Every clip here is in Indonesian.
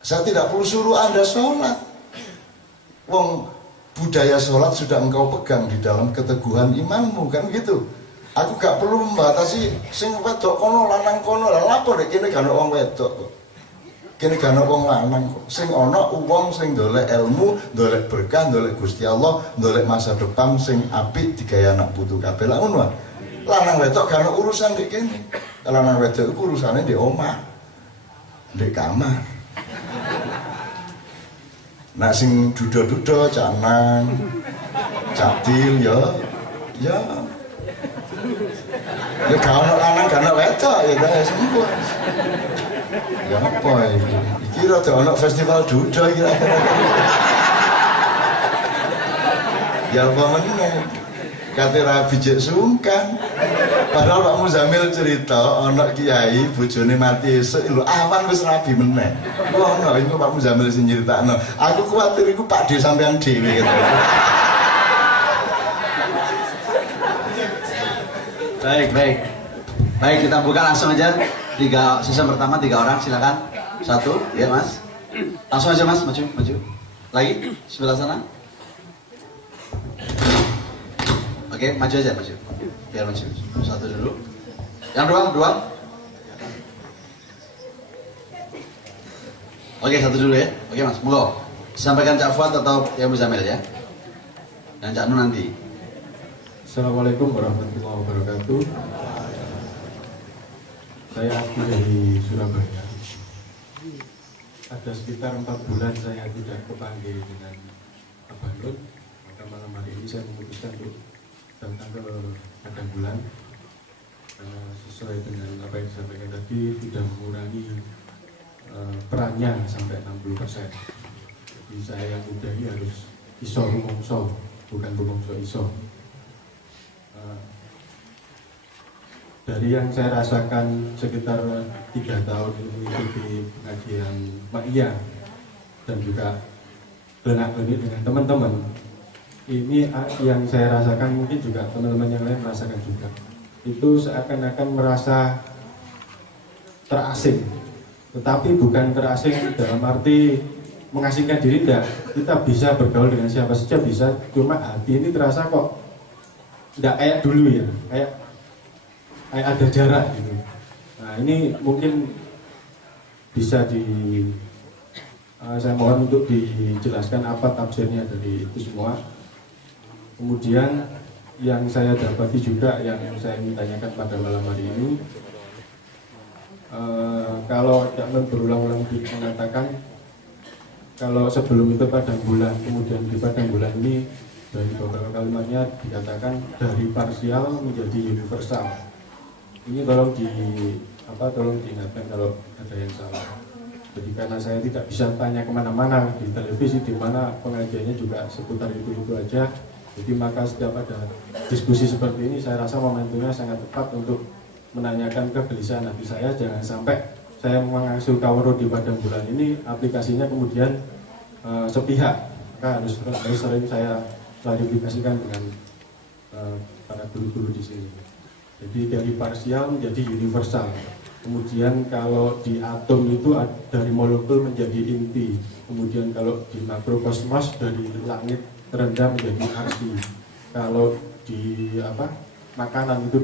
Saya tidak perlu suruh Anda sholat. Wong budaya sholat sudah engkau pegang di dalam keteguhan imanmu, kan gitu. Aku gak perlu membatasi sing wedok kono lanang kono, lah lapor kene gak ono wong wedok kok. Kene gak ono wong lanang kok. Sing ono wong sing ndolek ilmu, ndolek berkah, ndolek Gusti Allah, ndolek masa depan sing apik digawe anak putu kabeh. Lah ngono. Lanang wedok gak ono urusan ndek kene. Lanang wedok iku urusane ndek omah. Ndek kamar. Nah sing duda-duda cak nang, cak til ya gak ono lanang gak ono wedok ya ta sembuh. Ya apa iki? Iki rada ono festival duda iki. Ya apa meneh? Kate rabi jek sungkan. Padahal Pak Muzamil cerita ono kiai bojone mati esuk lho awan wis rabi meneh. Ono iku Pak Muzamil sing nyritakno. Aku kuwatir iku Pak D sampean dhewe gitu. Baik, kita buka langsung aja. Sesi pertama 3 orang, silakan. 1, ya Mas. Langsung aja Mas, maju. Lagi sebelah sana. Oke, maju aja. Biar maju. 1 dulu. Yang dua. Oke, 1 dulu ya. Oke Mas, monggo. Sampaikan Cak Fuad atau yang Muzamil ya. Dan Cak Nun nanti. Assalamualaikum warahmatullahi wabarakatuh. Saya asli dari Surabaya. Ada sekitar 4 bulan saya tidak kepanggil dengan Abah Nun. Maka malam hari ini saya memutuskan untuk datang ke Padang Bulan. Sesuai dengan apa yang disampaikan tadi, sudah mengurangi perannya sampai 60%. Jadi saya yang mudahi harus iso rumongso, bukan rumongso iso. Dari yang saya rasakan sekitar 3 tahun mengikuti pengajian Ma'iyah dan juga benak-benik dengan teman-teman, ini yang saya rasakan, mungkin juga teman-teman yang lain merasakan juga. Itu seakan-akan merasa terasing, tetapi bukan terasing dalam arti mengasingkan diri, tidak. Kita bisa bergaul dengan siapa saja bisa, cuma hati ini terasa kok tidak kayak dulu ya, kayak ada jarak gitu. Nah ini mungkin bisa saya mohon untuk dijelaskan apa tafsirnya dari itu semua. Kemudian yang saya dapati juga, yang saya ingin tanyakan pada malam hari ini, kalau Cak berulang-ulang mengatakan kalau sebelum itu Padang Bulan, kemudian di Padang Bulan ini dari beberapa kalimatnya dikatakan dari parsial menjadi universal. Ini tolong diingatkan kalau ada yang salah. Jadi karena saya tidak bisa tanya kemana-mana di televisi, di mana pengajiannya juga seputar itu aja. Jadi maka setiap ada diskusi seperti ini, saya rasa momentumnya sangat tepat untuk menanyakan kegelisahan hati saya. Jangan sampai saya mengasuh kawero di Padang Bulan ini, aplikasinya kemudian sepihak. Maka harus sering saya klarifikasikan dengan para guru-guru di sini. Jadi dari parsial menjadi universal. Kemudian kalau di atom itu dari molekul menjadi inti. Kemudian kalau di makrokosmos dari langit terendah menjadi arsi. Kalau di makanan itu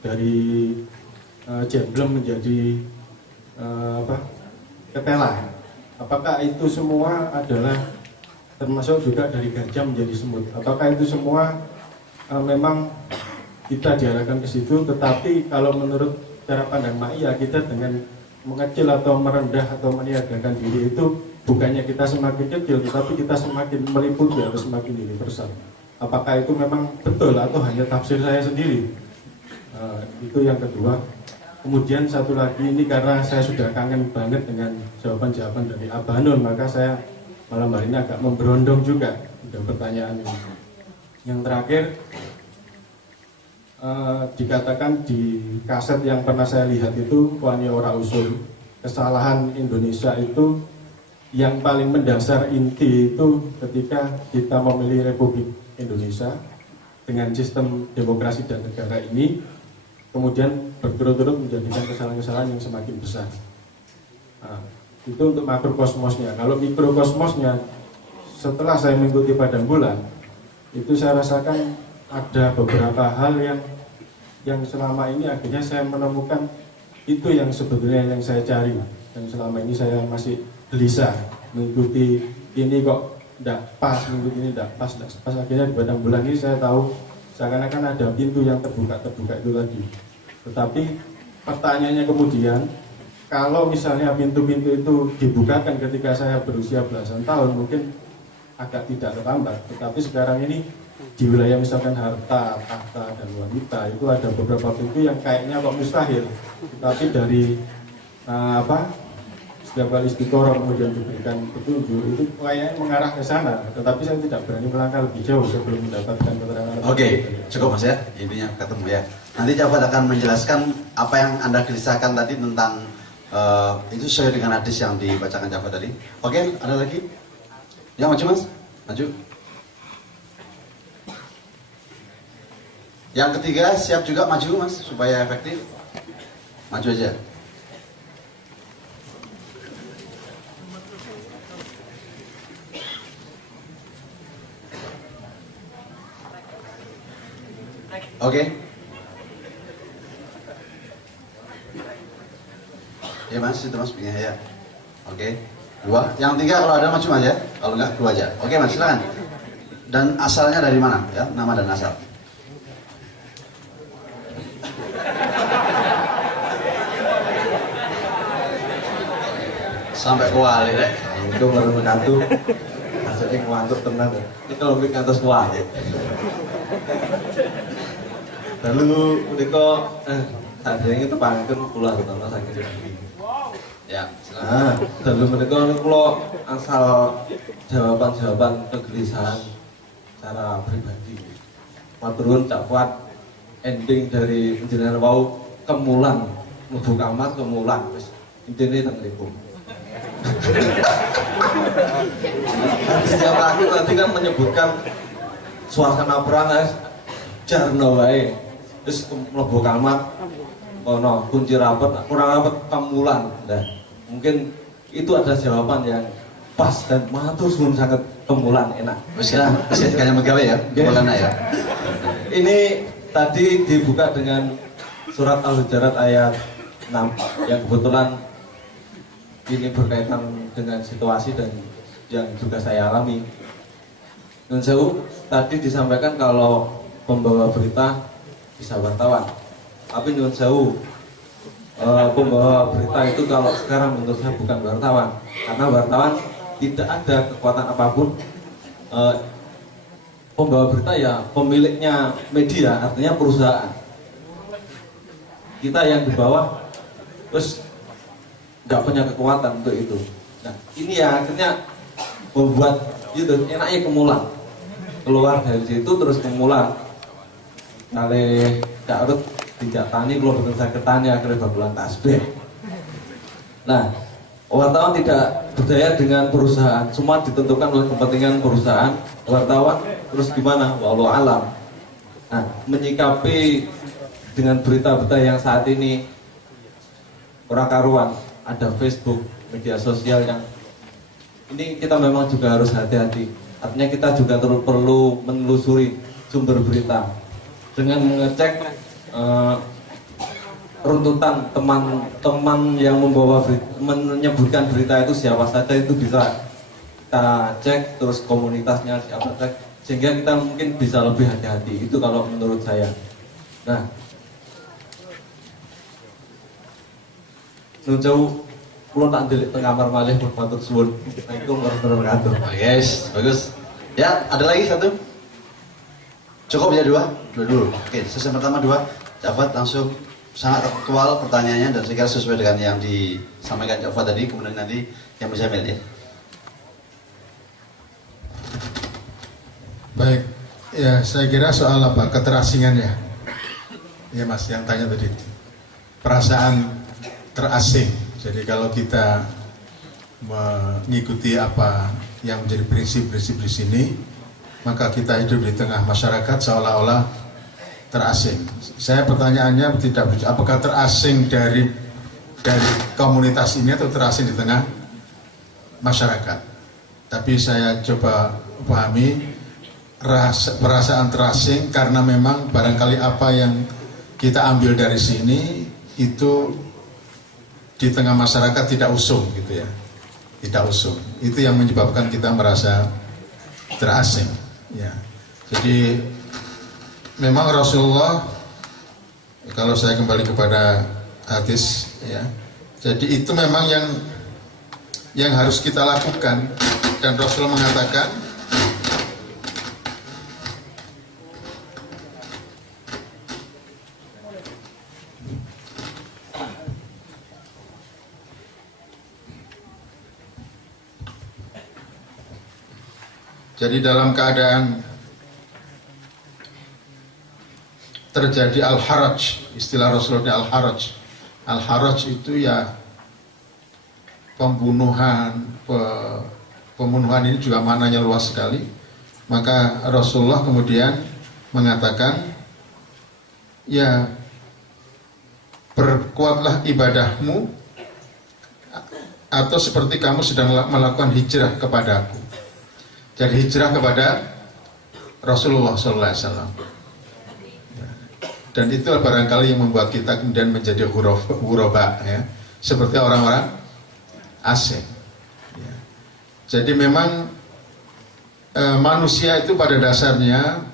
dari jemblem menjadi ketela. Apakah itu semua adalah termasuk juga dari gajah menjadi semut? Apakah itu semua memang kita diarahkan ke situ? Tetapi kalau menurut cara pandang Ma'iyah, kita dengan mengecil atau merendah atau meniadakan diri itu bukannya kita semakin kecil, tetapi kita semakin meliputi atau semakin universal. Apakah itu memang betul atau hanya tafsir saya sendiri? Itu yang kedua. Kemudian satu lagi, ini karena saya sudah kangen banget dengan jawaban-jawaban dari Abah Nun, maka saya malam hari ini agak memberondong juga dengan pertanyaan ini. Yang terakhir, dikatakan di kaset yang pernah saya lihat itu, Wani Ora Usul, kesalahan Indonesia itu yang paling mendasar inti itu ketika kita memilih Republik Indonesia dengan sistem demokrasi dan negara ini, kemudian berturut-turut menjadikan kesalahan-kesalahan yang semakin besar. Nah, Itu untuk makrokosmosnya. Kalau mikrokosmosnya, setelah saya mengikuti padang bulan, itu saya rasakan ada beberapa hal yang selama ini akhirnya saya menemukan itu yang sebetulnya yang saya cari. Dan selama ini saya masih gelisah mengikuti ini kok tidak pas, mengikuti ini tidak pas. Akhirnya di padang bulan ini saya tahu seakan-akan ada pintu yang terbuka itu tadi. Tetapi pertanyaannya kemudian, kalau misalnya pintu-pintu itu dibukakan ketika saya berusia belasan tahun, mungkin agak tidak terlambat. Tetapi sekarang ini di wilayah misalkan harta, tahta, dan wanita itu ada beberapa pintu yang kayaknya kok mustahil. Tapi dari setiap kali istiqoroh kemudian diberikan petunjuk itu kayaknya mengarah ke sana. Tetapi saya tidak berani melangkah lebih jauh sebelum mendapatkan keterangan. Oke, cukup Mas ya, intinya ketemu ya. Nanti Jafar akan menjelaskan apa yang Anda gelisahkan tadi tentang itu sesuai dengan hadis yang dibacakan Jafar tadi. Oke, ada lagi? Ya, maju Mas, maju. Yang ketiga siap juga maju Mas supaya efektif. Maju aja. Oke. Ya Mas, itu Mas punya ya. Oke. Dua. Yang tiga kalau ada maju aja. Kalau enggak dua aja. Oke Mas, silakan. Dan asalnya dari mana ya? Nama dan asal. Sampai kuali deh. Itu baru mengantuk. Hasilnya ngantuk tenang. Ini kalau bikin atas kuali. Lalu mereka sadenya itu pangkat pulang ke tanah sakit lagi. Ya, silakan. Lalu mereka kalau asal jawaban-jawaban kegelisahan secara pribadi. Maturun tak kuat ending dari penjelasan wau kemulan, mlebu kamar kemulan wis intine teng mriku. Setiap lagu nanti kan menyebutkan suasana perang jarno wae. Terus mlebu kamar ono kunci rapat kurang rapat kemulan. Nah, mungkin itu ada jawaban yang pas dan matur suwun sangat kemulan enak. Wis ya, kayaknya megawe ya. Kemulan ya. Ini tadi dibuka dengan surat Al-Hujurat ayat 6 yang kebetulan ini berkaitan dengan situasi dan yang juga saya alami. Nun sewu, tadi disampaikan kalau pembawa berita bisa wartawan. Tapi nun sewu, pembawa berita itu kalau sekarang menurut saya bukan wartawan, karena wartawan tidak ada kekuatan apapun. Pembawa berita ya pemiliknya media, artinya perusahaan. Kita yang di bawah terus nggak punya kekuatan untuk itu. Nah ini ya akhirnya membuat itu enaknya kemulan, keluar dari situ terus kemulan. Kali Darut tidak tani kalau betul saya ketanya akhirnya babulan tasbih. Nah wartawan tidak berdaya dengan perusahaan, semua ditentukan oleh kepentingan perusahaan. Wartawan terus gimana? Wallahu alam. Nah menyikapi dengan berita-berita yang saat ini kurang karuan, ada Facebook, media sosial yang ini kita memang juga harus hati-hati. Artinya kita juga perlu menelusuri sumber berita dengan mengecek runtutan teman-teman yang membawa menyebutkan berita itu siapa saja, itu bisa kita cek, terus komunitasnya siapa cek, sehingga kita mungkin bisa lebih hati-hati. Itu kalau menurut saya. Nah, nun jauh pulau tak delik teng kamar malih bermatur suwun. Assalamualaikum warahmatullahi wabarakatuh. Yes, bagus. Ya, ada lagi satu. Cukup ya dua dulu. Oke, sesi pertama dua. Jafar langsung sangat aktual pertanyaannya dan saya kira sesuai dengan yang disampaikan Jafar tadi. Kemudian nanti yang bisa ya. Baik, ya saya kira soal apa keterasingan ya. Ya Mas yang tanya tadi. Perasaan terasing. Jadi kalau kita mengikuti apa yang menjadi prinsip-prinsip di sini, maka kita hidup di tengah masyarakat seolah-olah terasing. Saya pertanyaannya tidak, apakah terasing dari komunitas ini atau terasing di tengah masyarakat. Tapi saya coba pahami perasaan terasing karena memang barangkali apa yang kita ambil dari sini itu di tengah masyarakat tidak usung gitu ya, tidak usung. Itu yang menyebabkan kita merasa terasing. Ya, jadi memang Rasulullah, kalau saya kembali kepada hadis, ya, jadi itu memang yang harus kita lakukan. Dan Rasul mengatakan, jadi dalam keadaan terjadi al-haraj, istilah Rasulullah al-haraj. Al-haraj itu ya pembunuhan ini juga maknanya luas sekali. Maka Rasulullah kemudian mengatakan, ya perkuatlah ibadahmu atau seperti kamu sedang melakukan hijrah kepadaku. Jadi hijrah kepada Rasulullah SAW. Dan itu barangkali yang membuat kita kemudian menjadi ghuraba, ya, seperti orang-orang asing. Ya. Jadi memang manusia itu pada dasarnya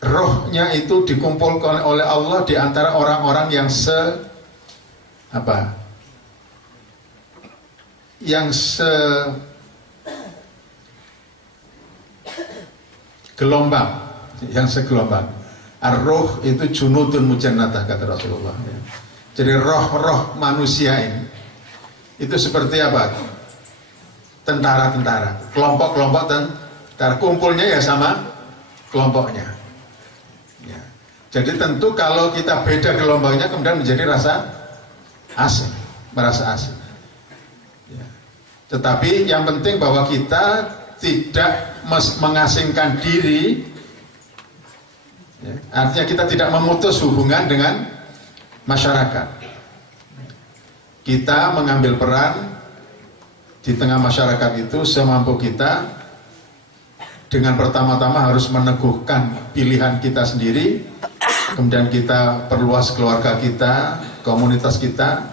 rohnya itu dikumpulkan oleh Allah di antara orang-orang yang segelombang. Ar-ruh itu junudun mujannatah, kata Rasulullah. Ya. Jadi roh-roh manusia ini itu seperti apa? Tentara-tentara, kelompok-kelompok tentara, kumpulnya ya sama kelompoknya. Ya. Jadi tentu kalau kita beda gelombangnya kemudian menjadi rasa asing, merasa asing. Ya. Tetapi yang penting bahwa kita tidak mengasingkan diri, ya. Artinya kita tidak memutus hubungan dengan masyarakat. Kita mengambil peran di tengah masyarakat itu semampu kita, dengan pertama-tama harus meneguhkan pilihan kita sendiri, kemudian kita perluas keluarga kita, komunitas kita,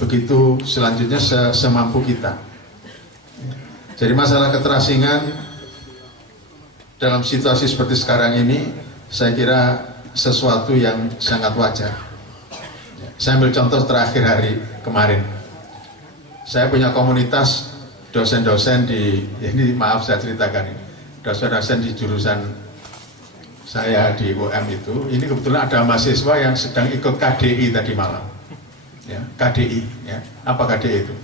begitu selanjutnya semampu kita. Jadi masalah keterasingan dalam situasi seperti sekarang ini, saya kira sesuatu yang sangat wajar. Saya ambil contoh terakhir hari kemarin. Saya punya komunitas dosen-dosen ini maaf saya ceritakan ini, dosen-dosen di jurusan saya di UM itu, ini kebetulan ada mahasiswa yang sedang ikut KDI tadi malam. Ya, KDI, ya. Apa KDI itu?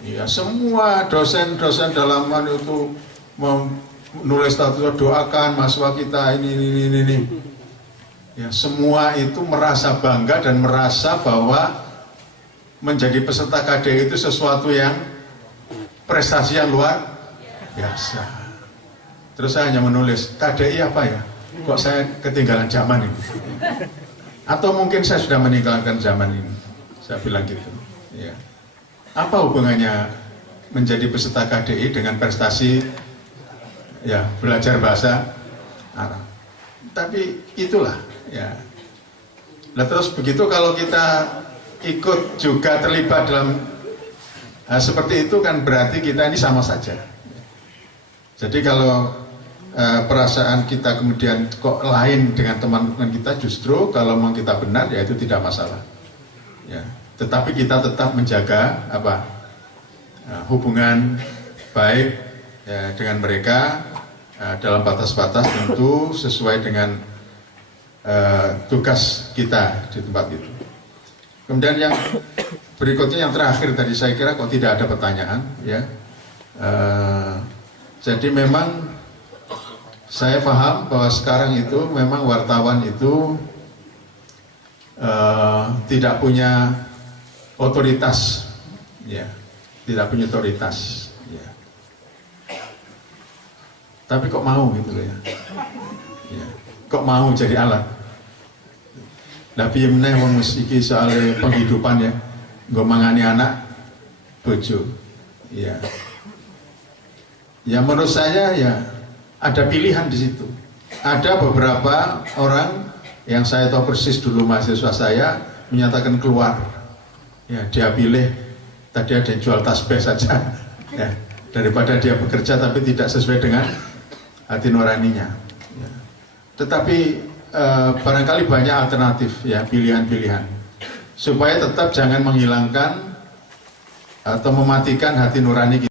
Ya, semua dosen-dosen dalam itu menulis status doakan mahasiswa kita ini. Ya, semua itu merasa bangga dan merasa bahwa menjadi peserta KDI itu sesuatu yang prestasi yang luar biasa. Terus saya hanya menulis, KDI apa ya? Kok saya ketinggalan zaman ini? Atau mungkin saya sudah meninggalkan zaman ini? Saya bilang gitu. Ya. Apa hubungannya menjadi peserta KDI dengan prestasi ya belajar bahasa Arab? Tapi itulah ya. Nah terus begitu kalau kita ikut juga terlibat dalam seperti itu kan berarti kita ini sama saja. Jadi kalau perasaan kita kemudian kok lain dengan teman-teman kita, justru kalau memang kita benar ya itu tidak masalah. Ya. Tetapi kita tetap menjaga hubungan baik ya, dengan mereka dalam batas-batas tentu sesuai dengan tugas kita di tempat itu. Kemudian yang berikutnya yang terakhir tadi saya kira kok tidak ada pertanyaan ya. Jadi memang saya paham bahwa sekarang itu memang wartawan itu tidak punya otoritas, ya, tidak punya otoritas. Ya. Tapi kok mau gitu loh ya. Ya. Kok mau jadi alat? Lah piye meneh wong iki soal penghidupan ya. Nggo mangani anak bojo. Ya. Ya menurut saya ya ada pilihan di situ. Ada beberapa orang yang saya tahu persis dulu mahasiswa saya menyatakan keluar. Ya, dia pilih tadi ada yang jual tasbih saja. Ya, daripada dia bekerja tapi tidak sesuai dengan hati nuraninya. Ya. Tetapi barangkali banyak alternatif ya, pilihan-pilihan supaya tetap jangan menghilangkan atau mematikan hati nurani kita.